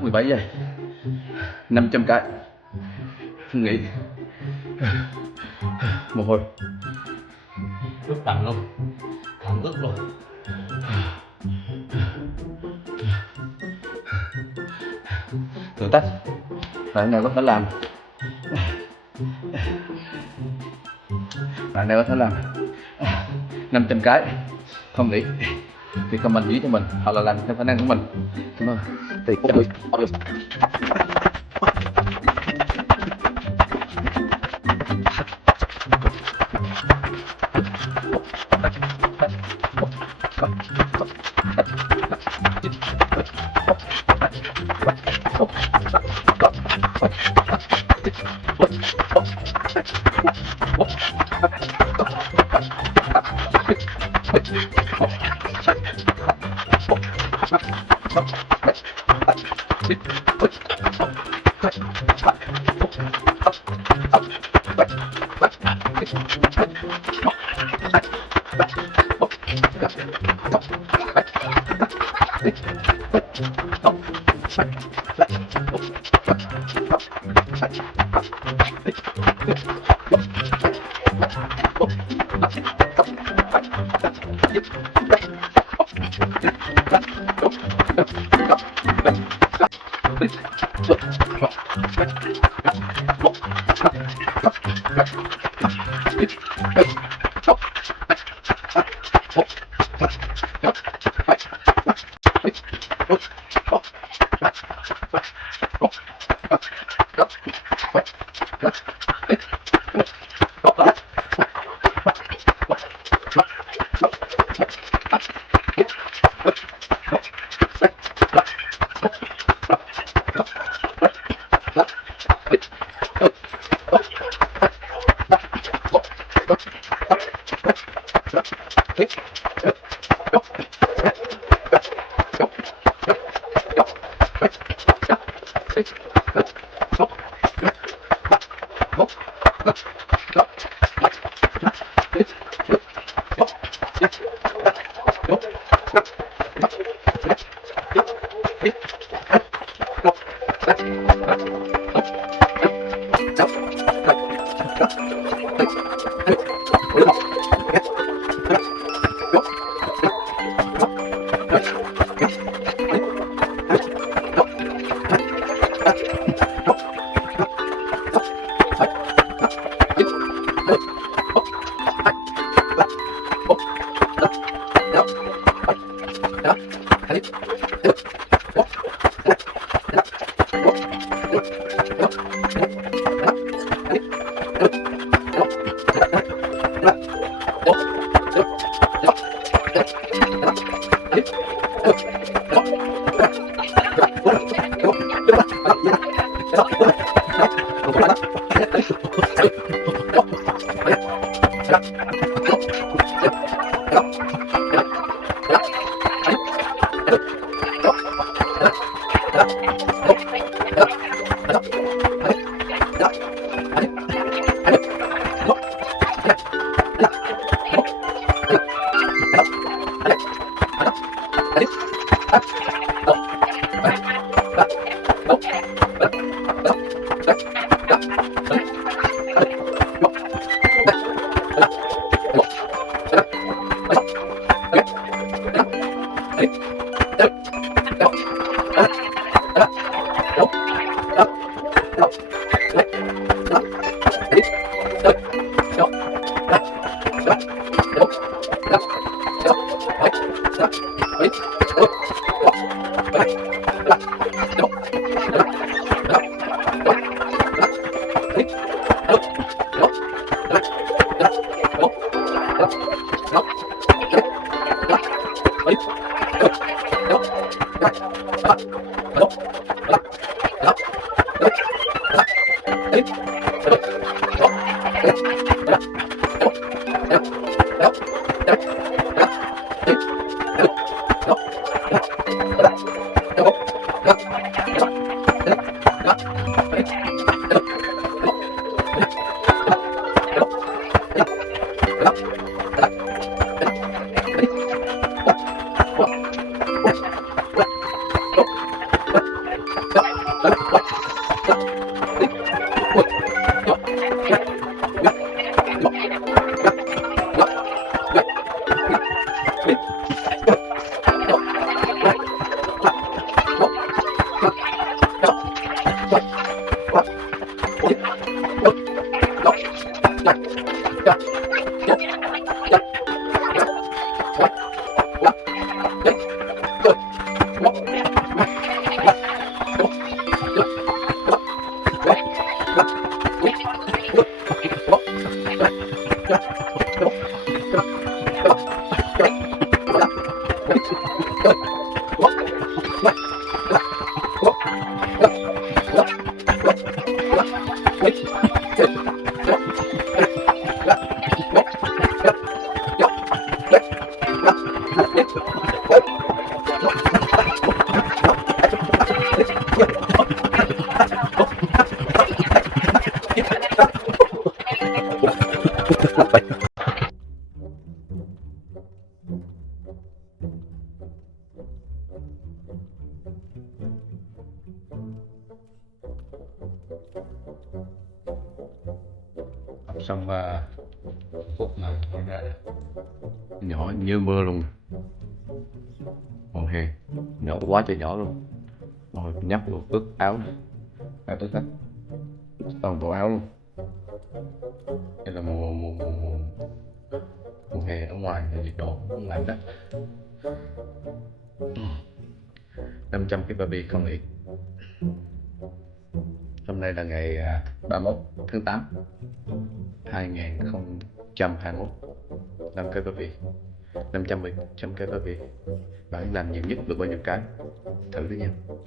17 giây 500 cái nghỉ một hồi rất căng luôn, căng rất luôn. thử tách bạn nào có thể làm bạn nào có thể làm 500 cái không nghỉ thì comment dưới cho mình hoặc là làm theo khả năng của mình. Cảm ơn. Thì cũng được. Xong phút này nhỏ như mưa luôn. Ok, nhỏ quá trời nhỏ luôn. Rồi nhấc một ướt áo áo tới tắt toàn bộ áo luôn. Đây là mùa hè ở ngoài thì nhiệt độ cũng lạnh đó. 500 cái baby không nghỉ. Hôm nay là ngày 31 tháng 8 2021. 5 cái baby 500 cái baby. Bạn làm nhiều nhất được bao nhiêu cái? Thử đi nha.